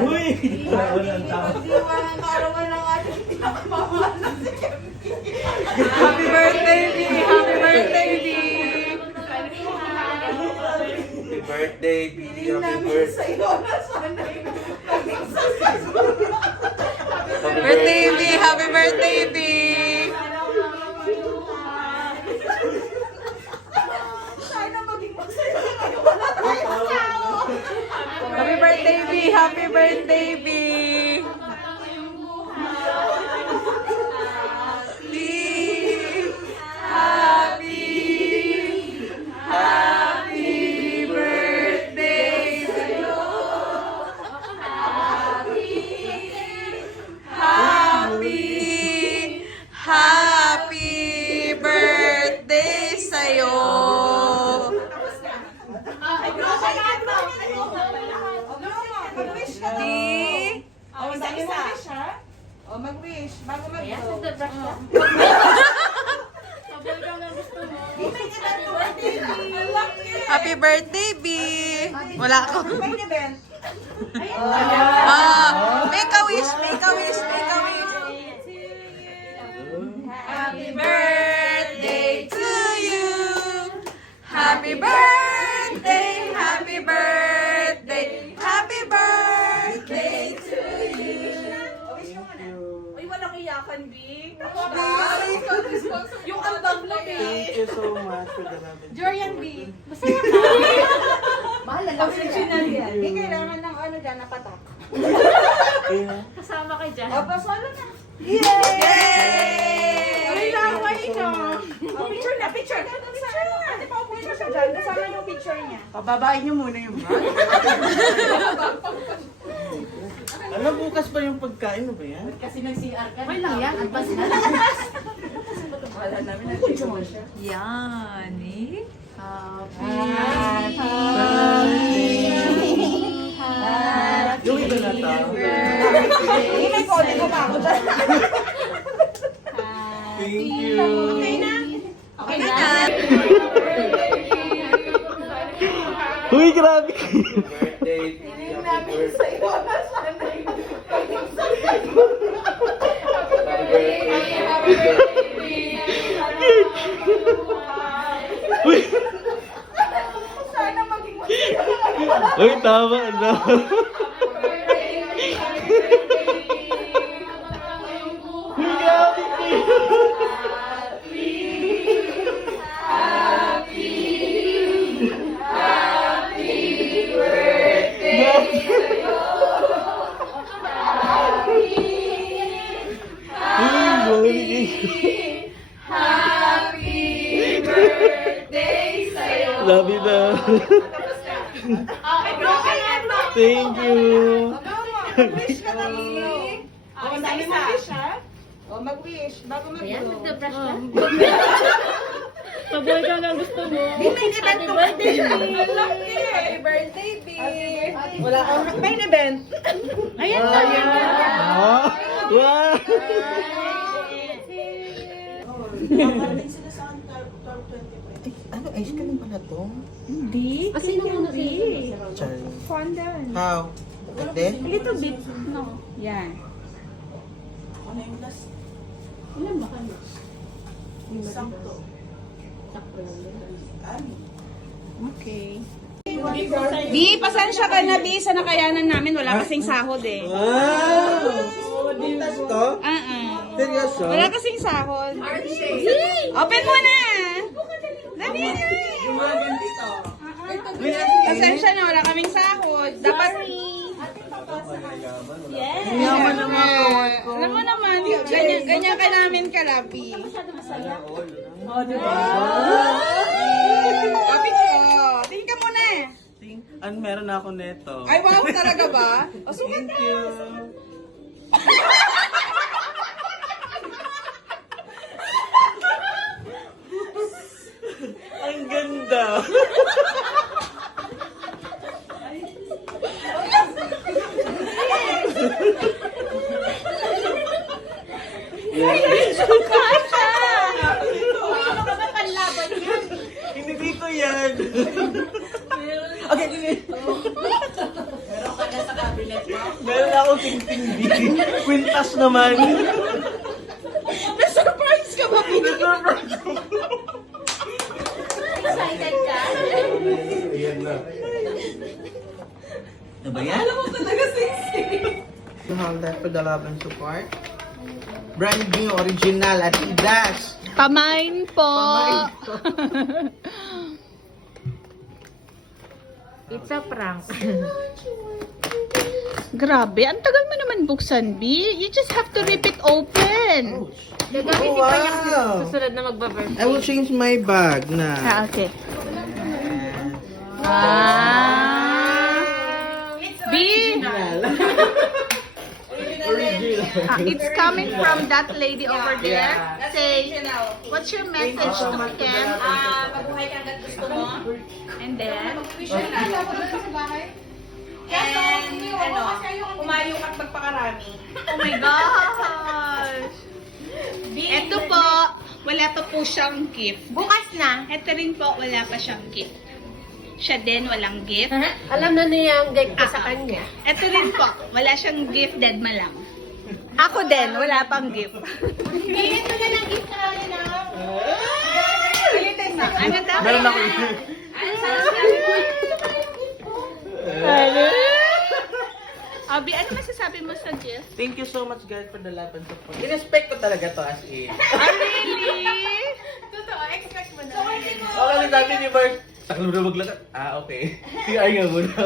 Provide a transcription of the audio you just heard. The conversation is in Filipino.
Uy! Walang tao. Pagdiwangan kaarawan ng ating pinakamamahal na si Kevin. Happy birthday, B! Happy birthday, B! Happy birthday, Billy. Hindi Happy namin birthday. sa'yo na sana'y maging successful. Birthday, B! Happy birthday, B! Sana maging masaya kayo. Wala tayong tao. Happy birthday, B! Happy birthday, B! Happy birthday sa'yo. Happy birthday sa'yo. Ay, grabe na ito. Mag-wish ka Di? daw. Oh, isa-isa. Oh, mag-wish. Bago mag-go. Happy birthday, B! Wala ako. May event. Make a wish, make a wish, make a wish. Happy birthday to you. Happy birthday, happy birthday, happy birthday to you. Uy, walang iyakan, B. Yung album mo, Thank you so much for the love and Jorian B. support. Masaya ka. Professional yan. Hindi kailangan ng ano dyan, napatak. Yeah. Kasama ka dyan. O, pasalo na. Yay! Ay, laway ito. O, picture na, picture. Picture na. Ate pa, picture siya dyan. Kasama yung picture niya. Pababain niyo muna yung bag. Ano, bukas pa yung pagkain mo ba yan? Kasi nag-CR ka. Okay lang yan. Advance na. Yan, eh? Yung iba na tao. Hindi, may kode ko pa ako dyan. Thank you. Okay na? Okay na. Uy, grabe. Happy birthday. Happy birthday. Sa'yo na sana'y maging Happy birthday. Uy, Sana maging masaya. uy, tama na. Uy, grabe kayo. Love you na. Thank you. Mag-wish ka na, B. O, isa-isa. O, mag-wish. Bago Ayan, mag-go. nagda-brush ka. Pabuhay ka na gusto mo. Di, may event ko. birthday, B. Happy birthday, B. Wala kang may event. Ayan. Ah, wow. Ano, ice cream pala to? Hindi. Kasi naman na si. Charlie. Fondant. How? Like this? A little bit. No. Yan. Ilan ba kayo? Sakto. Sakto lang. Okay. Di, pasensya ka na, Di, sa nakayanan namin. Wala kasing sahod eh. Wow! Butas to? Seryoso? Wala kasing sahod. Open mo na! Dali na! Pasensya na, wala kaming sahod. Dapat... Yes. Yaman na mga kawat ko. Alam mo naman, ganyan ka namin kalabi. Oh, diba? Sabi ko, tingin ka muna. Ano, meron na ako neto. Ay, wow, talaga ba? O, sukat Thank na. you. Ang ganda. Hindi dito yan. Okay, Quintas naman. Na-surprise ka ba? Excited ka? Ano ba yan? Alam mo talaga sexy. Honda for the Love and Support. Brand new, original, Adidas. Pamain po. It's a prank. Grabe, ang tagal mo naman buksan, B. You just have to rip it open. Gagamitin Oh, pa niya wow. susunod na magba-birthday. I will change my bag na. Okay. Ah. B. It's coming from that lady over there. Say, what's your message to Ken? Mabuhay ka hanggat gusto mo. And then, umayo at magpakarami. Oh my gosh! Ito po, wala pa po siyang gift. Bukas na. Ito rin po, wala pa siyang gift. Siya din, walang gift. Alam na niya ang gag ko sa kanya. Ito rin po, wala siyang gift, dead ma lang. Ako din, wala pang gift. Bigyan mo na ng gift sa akin na. Ulitin mo. Ano daw? Meron ako ito. Abi, ano masasabi mo sa gift? Thank you so much guys for the love and support. I-respect ko talaga to as in. Really? Totoo, expect mo na. Okay, sabi ni Bart, taklo na maglakad. Ah, okay. Sige, ayaw mo na.